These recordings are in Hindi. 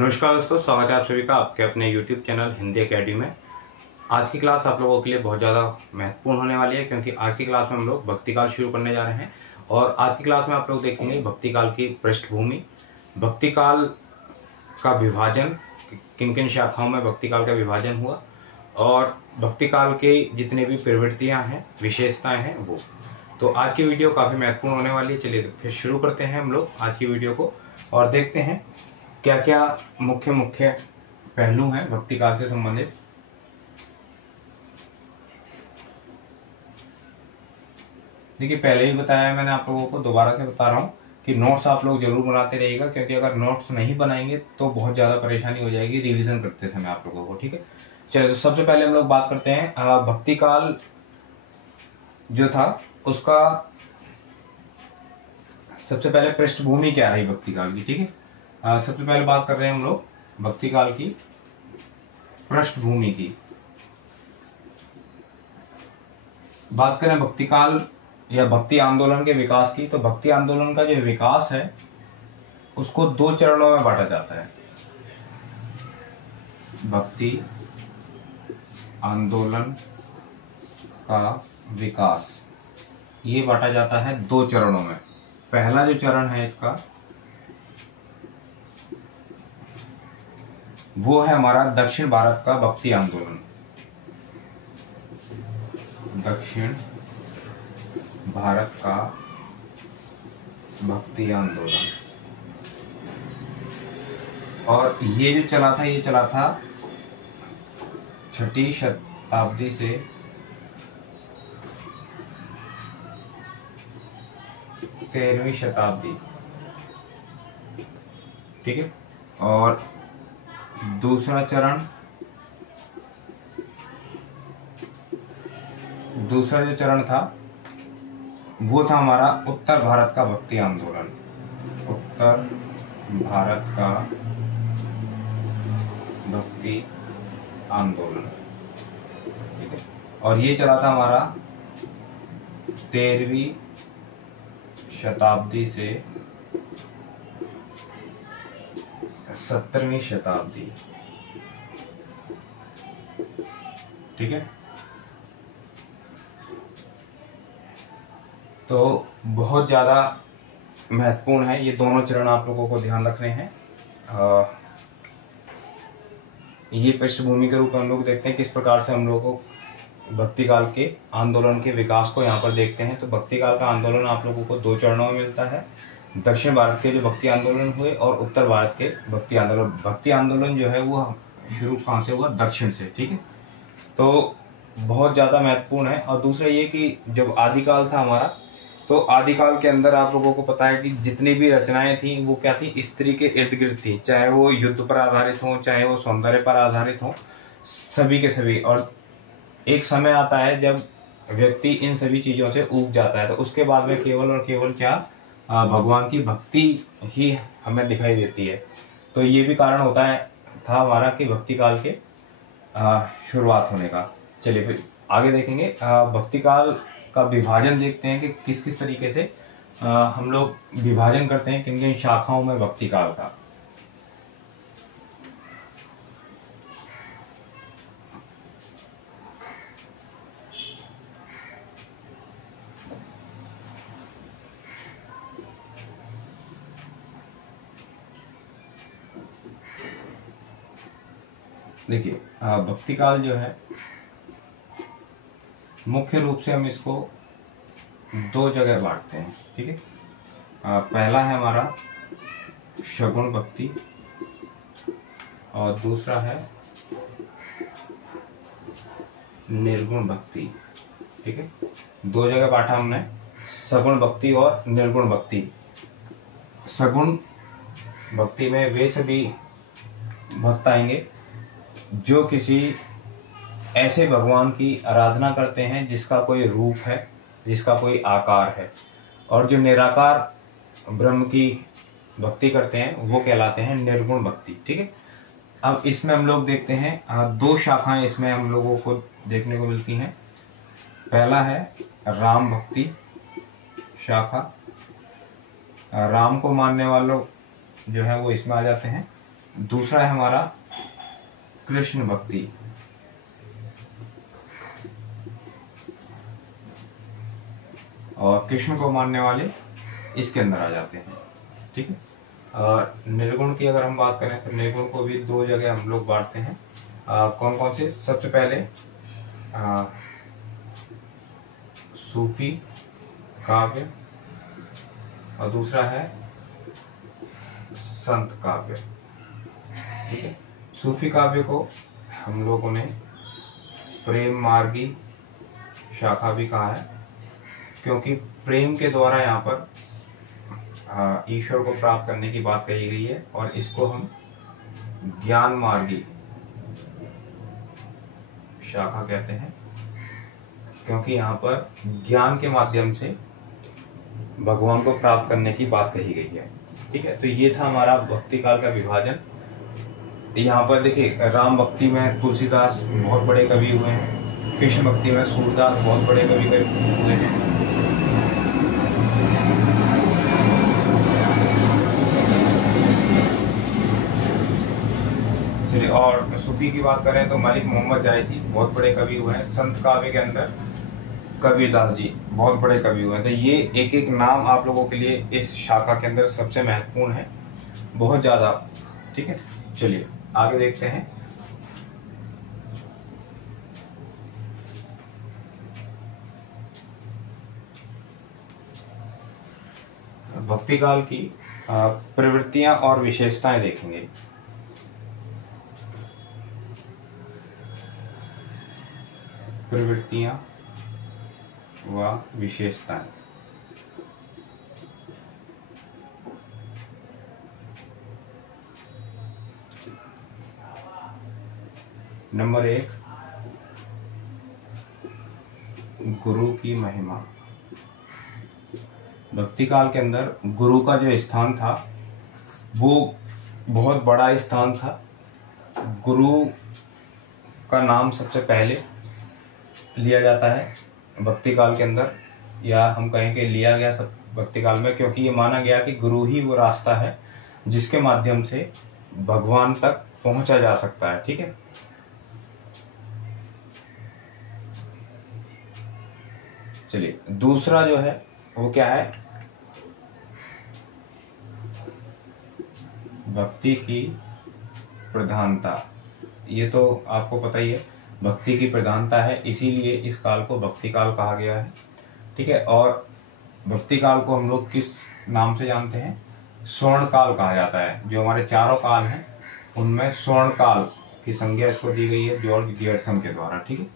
नमस्कार दोस्तों, स्वागत है आप सभी का आपके अपने YouTube चैनल हिंदी अकेडमी में। आज की क्लास आप लोगों के लिए बहुत ज़्यादा महत्वपूर्ण होने वाली है, क्योंकि आज की क्लास में हम लोग भक्ति काल शुरू करने जा रहे हैं। और आज की क्लास में आप लोग देखेंगे भक्ति काल की पृष्ठभूमि, भक्ति काल का विभाजन, किन किन शाखाओं में भक्ति काल का विभाजन हुआ, और भक्ति काल के जितने भी प्रवृत्तियाँ हैं, विशेषताएँ हैं वो। तो आज की वीडियो काफ़ी महत्वपूर्ण होने वाली है। चलिए फिर शुरू करते हैं हम लोग आज की वीडियो को और देखते हैं क्या क्या मुख्य मुख्य पहलू हैं भक्ति काल से संबंधित। देखिए, पहले ही बताया है मैंने आप लोगों को, दोबारा से बता रहा हूँ कि नोट्स आप लोग जरूर बनाते रहिएगा, क्योंकि अगर नोट्स नहीं बनाएंगे तो बहुत ज़्यादा परेशानी हो जाएगी रिवीजन करते समय आप लोगों को। ठीक है, चलिए तो सबसे पहले हम लोग बात करते हैं भक्ति काल जो था उसका सबसे पहले पृष्ठभूमि क्या रही भक्ति काल की। ठीक है, सबसे पहले बात कर रहे हैं हम लोग भक्ति काल की पृष्ठभूमि की। बात करें भक्ति काल या भक्ति आंदोलन के विकास की, तो भक्ति आंदोलन का जो विकास है उसको दो चरणों में बांटा जाता है। भक्ति आंदोलन का विकास ये बांटा जाता है दो चरणों में। पहला जो चरण है इसका वो है हमारा दक्षिण भारत का भक्ति आंदोलन। दक्षिण भारत का भक्ति आंदोलन, और ये जो चला था ये चला था 6वीं शताब्दी से 13वीं शताब्दी। ठीक है, और दूसरा जो चरण था वो था हमारा उत्तर भारत का भक्ति आंदोलन। उत्तर भारत का भक्ति आंदोलन, ठीक है, और ये चला था हमारा 13वीं शताब्दी से 17वीं शताब्दी। ठीक है, तो बहुत ज्यादा महत्वपूर्ण है ये दोनों चरण, आप लोगों को ध्यान रखने हैं। ये पृष्ठभूमि के रूप में हम लोग देखते हैं किस प्रकार से हम लोगों को भक्ति काल के आंदोलन के विकास को यहाँ पर देखते हैं। तो भक्ति काल का आंदोलन आप लोगों को दो चरणों में मिलता है। दक्षिण भारत के जो भक्ति आंदोलन हुए और उत्तर भारत के भक्ति आंदोलन। भक्ति आंदोलन जो है वो शुरू कहाँ से हुआ? दक्षिण से। ठीक है, तो बहुत ज्यादा महत्वपूर्ण है। और दूसरा ये कि जब आदिकाल था हमारा, तो आदिकाल के अंदर आप लोगों को पता है कि जितनी भी रचनाएं थी वो क्या थी? स्त्री के इर्द गिर्द थी, चाहे वो युद्ध पर आधारित हो, चाहे वो सौंदर्य पर आधारित हो, सभी के सभी। और एक समय आता है जब व्यक्ति इन सभी चीजों से ऊब जाता है, तो उसके बाद में केवल और केवल क्या? भगवान की भक्ति ही हमें दिखाई देती है। तो ये भी कारण होता है था हमारा कि भक्ति काल के शुरुआत होने का। चलिए फिर आगे देखेंगे भक्ति काल का विभाजन देखते हैं कि किस किस तरीके से हम लोग विभाजन करते हैं, किन किन शाखाओं में भक्ति काल का। देखिए, भक्ति काल जो है मुख्य रूप से हम इसको दो जगह बांटते हैं। ठीक है, पहला है हमारा शगुन भक्ति और दूसरा है निर्गुण भक्ति। ठीक है, दो जगह बांटा हमने, सगुण भक्ति और निर्गुण भक्ति। सगुण भक्ति में वे सभी भक्त आएंगे जो किसी ऐसे भगवान की आराधना करते हैं जिसका कोई रूप है, जिसका कोई आकार है। और जो निराकार ब्रह्म की भक्ति करते हैं वो कहलाते हैं निर्गुण भक्ति। ठीक है, अब इसमें हम लोग देखते हैं दो शाखाएं इसमें हम लोगों को देखने को मिलती हैं। पहला है राम भक्ति शाखा। राम को मानने वालों जो है वो इसमें आ जाते हैं। दूसरा है हमारा कृष्ण भक्ति, और कृष्ण को मानने वाले इसके अंदर आ जाते हैं। ठीक है, और निर्गुण की अगर हम बात करें तो निर्गुण को भी दो जगह हम लोग बांटते हैं। कौन कौन से? सबसे पहले सूफी काव्य, और दूसरा है संत काव्य। ठीक है, सूफी काव्य को हम लोगों ने प्रेम मार्गी शाखा भी कहा है, क्योंकि प्रेम के द्वारा यहाँ पर ईश्वर को प्राप्त करने की बात कही गई है, और इसको हम ज्ञान मार्गी शाखा कहते हैं, क्योंकि यहाँ पर ज्ञान के माध्यम से भगवान को प्राप्त करने की बात कही गई है। ठीक है, तो ये था हमारा भक्ति काल का विभाजन। यहाँ पर देखिए, राम भक्ति में तुलसीदास बहुत बड़े कवि हुए हैं, कृष्ण भक्ति में सूरदास बहुत बड़े कवि हुए हैं। चलिए, और सूफी की बात करें तो मलिक मोहम्मद जायसी बहुत बड़े कवि हुए हैं। संत काव्य के अंदर कबीरदास जी बहुत बड़े कवि हुए हैं। तो ये एक एक नाम आप लोगों के लिए इस शाखा के अंदर सबसे महत्वपूर्ण है, बहुत ज्यादा। ठीक है, चलिए आगे देखते हैं। भक्ति काल की प्रवृत्तियां और विशेषताएं देखेंगे। प्रवृत्तियां व विशेषताएं। नंबर 1, गुरु की महिमा। भक्ति काल के अंदर गुरु का जो स्थान था वो बहुत बड़ा स्थान था। गुरु का नाम सबसे पहले लिया जाता है भक्ति काल के अंदर, या हम कहें कि लिया गया सब भक्ति काल में, क्योंकि ये माना गया कि गुरु ही वो रास्ता है जिसके माध्यम से भगवान तक पहुंचा जा सकता है। ठीक है, चलिए दूसरा जो है वो क्या है? भक्ति की प्रधानता। ये तो आपको पता ही है, भक्ति की प्रधानता है, इसीलिए इस काल को भक्ति काल कहा गया है। ठीक है, और भक्ति काल को हम लोग किस नाम से जानते हैं? स्वर्ण काल कहा जाता है। जो हमारे चारों काल हैं उनमें स्वर्ण काल की संज्ञा इसको दी गई है जॉर्ज गियर्सन के द्वारा। ठीक है,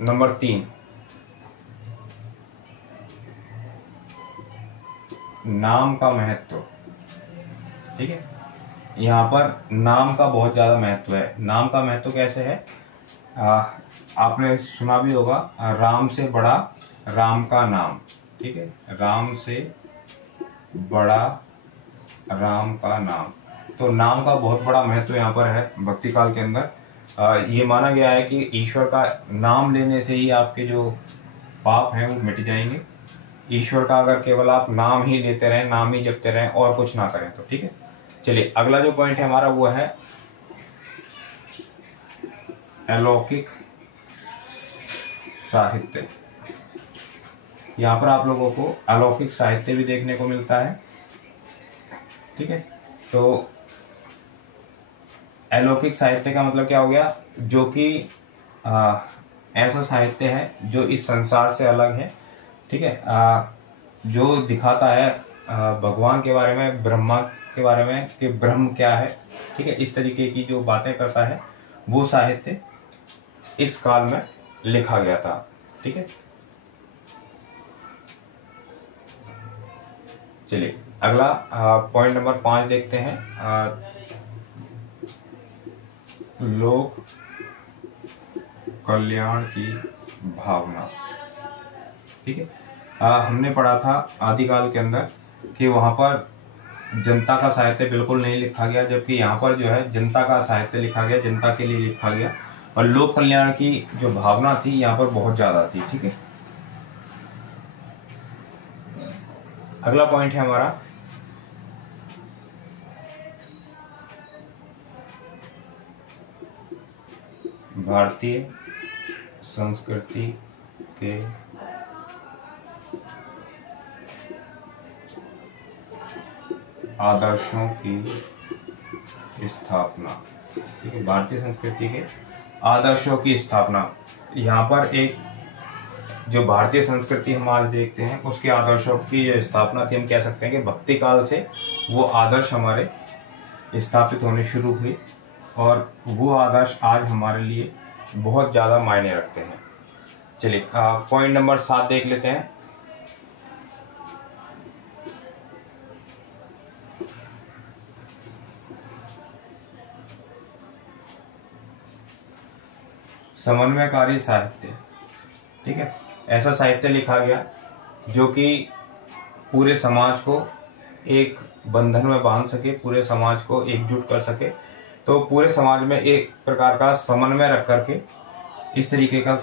नंबर 3, नाम का महत्व। ठीक है, यहाँ पर नाम का बहुत ज्यादा महत्व है। नाम का महत्व कैसे है? आपने सुना भी होगा, राम से बड़ा राम का नाम। ठीक है, राम से बड़ा राम का नाम। तो नाम का बहुत बड़ा महत्व यहाँ पर है भक्ति काल के अंदर। ये माना गया है कि ईश्वर का नाम लेने से ही आपके जो पाप हैं वो मिट जाएंगे। ईश्वर का अगर केवल आप नाम ही लेते रहें, नाम ही जपते रहें और कुछ ना करें तो। ठीक है, चलिए अगला जो पॉइंट है हमारा वो है अलौकिक साहित्य। यहाँ पर आप लोगों को अलौकिक साहित्य भी देखने को मिलता है। ठीक है, तो अलौकिक साहित्य का मतलब क्या हो गया? जो कि ऐसा साहित्य है जो इस संसार से अलग है। ठीक है, जो दिखाता है भगवान के बारे में, ब्रह्मा के बारे में कि ब्रह्म क्या है। ठीक है, इस तरीके की जो बातें करता है वो साहित्य इस काल में लिखा गया था। ठीक है, चलिए अगला पॉइंट नंबर 5 देखते हैं। लोक कल्याण की भावना। ठीक है, हमने पढ़ा था आदिकाल के अंदर कि वहां पर जनता का साहित्य बिल्कुल नहीं लिखा गया, जबकि यहाँ पर जो है जनता का साहित्य लिखा गया, जनता के लिए लिखा गया, और लोक कल्याण की जो भावना थी यहाँ पर बहुत ज्यादा थी। ठीक है, अगला पॉइंट है हमारा भारतीय संस्कृति के आदर्शों की स्थापना। ठीक है, भारतीय संस्कृति के आदर्शों की स्थापना। यहाँ पर एक जो भारतीय संस्कृति हम आज देखते हैं उसके आदर्शों की जो स्थापना थी, हम कह सकते हैं कि भक्ति काल से वो आदर्श हमारे स्थापित होने शुरू हुए और वो आदर्श आज हमारे लिए बहुत ज़्यादा मायने रखते हैं। चलिए पॉइंट नंबर 7 देख लेते हैं। समन्वयकारी साहित्य। ठीक है, ऐसा साहित्य लिखा गया जो कि पूरे समाज को एक बंधन में बांध सके, पूरे समाज को एकजुट कर सके। तो पूरे समाज में एक प्रकार का समन्वय रख करके इस तरीके का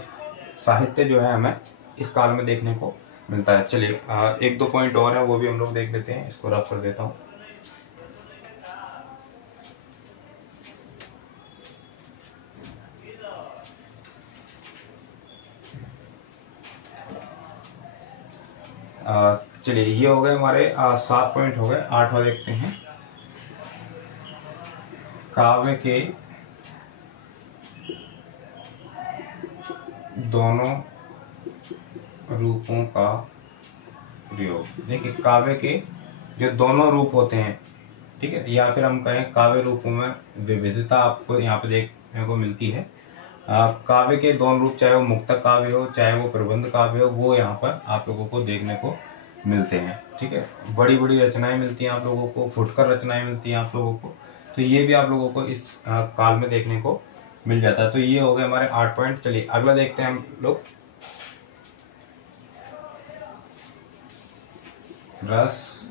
साहित्य जो है हमें इस काल में देखने को मिलता है। चलिए 1-2 पॉइंट और है वो भी हम लोग देख लेते हैं। इसको रफ कर देता हूँ। चलिए ये हो गए हमारे 7 पॉइंट हो गए। 8वां देखते हैं। काव्य के दोनों रूपों का प्रयोग। देखिए काव्य के जो दोनों रूप होते हैं, ठीक है, या फिर हम कहें काव्य रूपों में विविधता आपको यहाँ पे देखने को मिलती है। काव्य के दोनों रूप, चाहे वो मुक्तक काव्य हो चाहे वो प्रबंध काव्य हो, वो यहाँ पर आप लोगों को देखने को मिलते हैं। ठीक है, बड़ी बड़ी रचनाएं मिलती हैं आप लोगों को, फुटकर रचनाएं मिलती हैं आप लोगों को। तो ये भी आप लोगों को इस काल में देखने को मिल जाता है। तो ये हो गए हमारे 8 पॉइंट। चलिए अगला देखते हैं हम लोग। रस,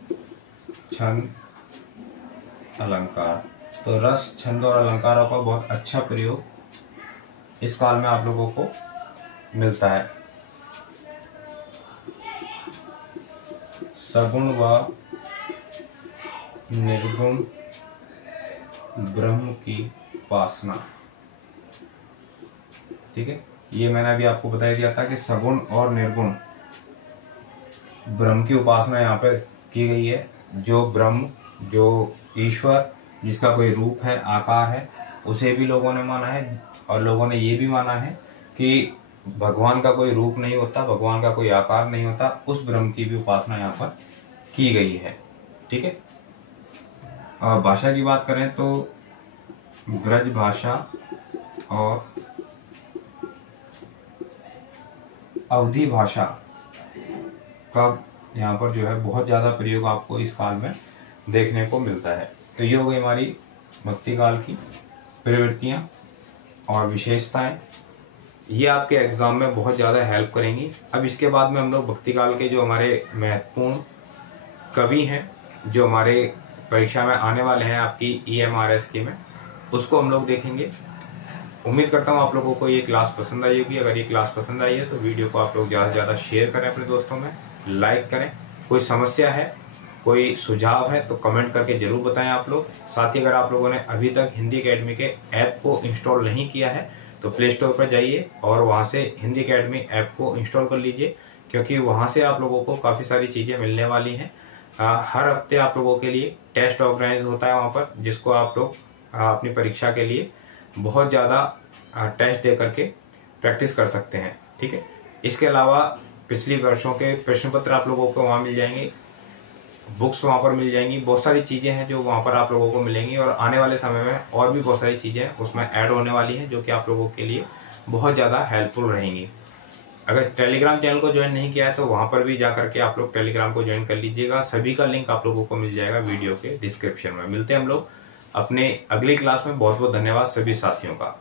छंद, अलंकार। तो रस, छंद और अलंकारों का बहुत अच्छा प्रयोग इस काल में आप लोगों को मिलता है। सगुण व निर्गुण ब्रह्म की उपासना। ठीक है, ये मैंने अभी आपको बता दिया था कि सगुण और निर्गुण ब्रह्म की उपासना यहाँ पे की गई है। जो ब्रह्म, जो ईश्वर, जिसका कोई रूप है, आकार है, उसे भी लोगों ने माना है। और लोगों ने ये भी माना है कि भगवान का कोई रूप नहीं होता, भगवान का कोई आकार नहीं होता, उस ब्रह्म की भी उपासना यहाँ पर की गई है। ठीक है, और भाषा की बात करें तो ब्रज भाषा और अवधी भाषा का यहाँ पर जो है बहुत ज्यादा प्रयोग आपको इस काल में देखने को मिलता है। तो ये हो गई हमारी भक्ति काल की प्रवृत्तियां और विशेषताएं। ये आपके एग्जाम में बहुत ज़्यादा हेल्प करेंगी। अब इसके बाद में हम लोग भक्ति काल के जो हमारे महत्वपूर्ण कवि हैं, जो हमारे परीक्षा में आने वाले हैं आपकी EMRS की में, उसको हम लोग देखेंगे। उम्मीद करता हूँ आप लोगों को ये क्लास पसंद आई होगी। अगर ये क्लास पसंद आई है तो वीडियो को आप लोग ज़्यादा से ज़्यादा शेयर करें अपने दोस्तों में, लाइक करें। कोई समस्या है, कोई सुझाव है तो कमेंट करके जरूर बताएं आप लोग। साथ ही अगर आप लोगों ने अभी तक हिंदी अकेडमी के ऐप को इंस्टॉल नहीं किया है तो प्ले स्टोर पर जाइए और वहां से हिंदी अकेडमी ऐप को इंस्टॉल कर लीजिए, क्योंकि वहां से आप लोगों को काफ़ी सारी चीज़ें मिलने वाली हैं। हर हफ्ते आप लोगों के लिए टेस्ट ऑर्गेनाइज होता है वहाँ पर, जिसको आप लोग अपनी परीक्षा के लिए बहुत ज़्यादा टेस्ट दे करके प्रैक्टिस कर सकते हैं। ठीक है, इसके अलावा पिछली वर्षों के प्रश्न पत्र आप लोगों को वहाँ मिल जाएंगे, बुक्स वहाँ पर मिल जाएंगी, बहुत सारी चीज़ें हैं जो वहाँ पर आप लोगों को मिलेंगी। और आने वाले समय में और भी बहुत सारी चीज़ें उसमें ऐड होने वाली हैं जो कि आप लोगों के लिए बहुत ज़्यादा हेल्पफुल रहेंगी। अगर टेलीग्राम चैनल को ज्वाइन नहीं किया है तो वहाँ पर भी जा करके आप लोग टेलीग्राम को ज्वाइन कर लीजिएगा। सभी का लिंक आप लोगों को मिल जाएगा वीडियो के डिस्क्रिप्शन में। मिलते हैं हम लोग अपने अगली क्लास में। बहुत बहुत धन्यवाद सभी साथियों का।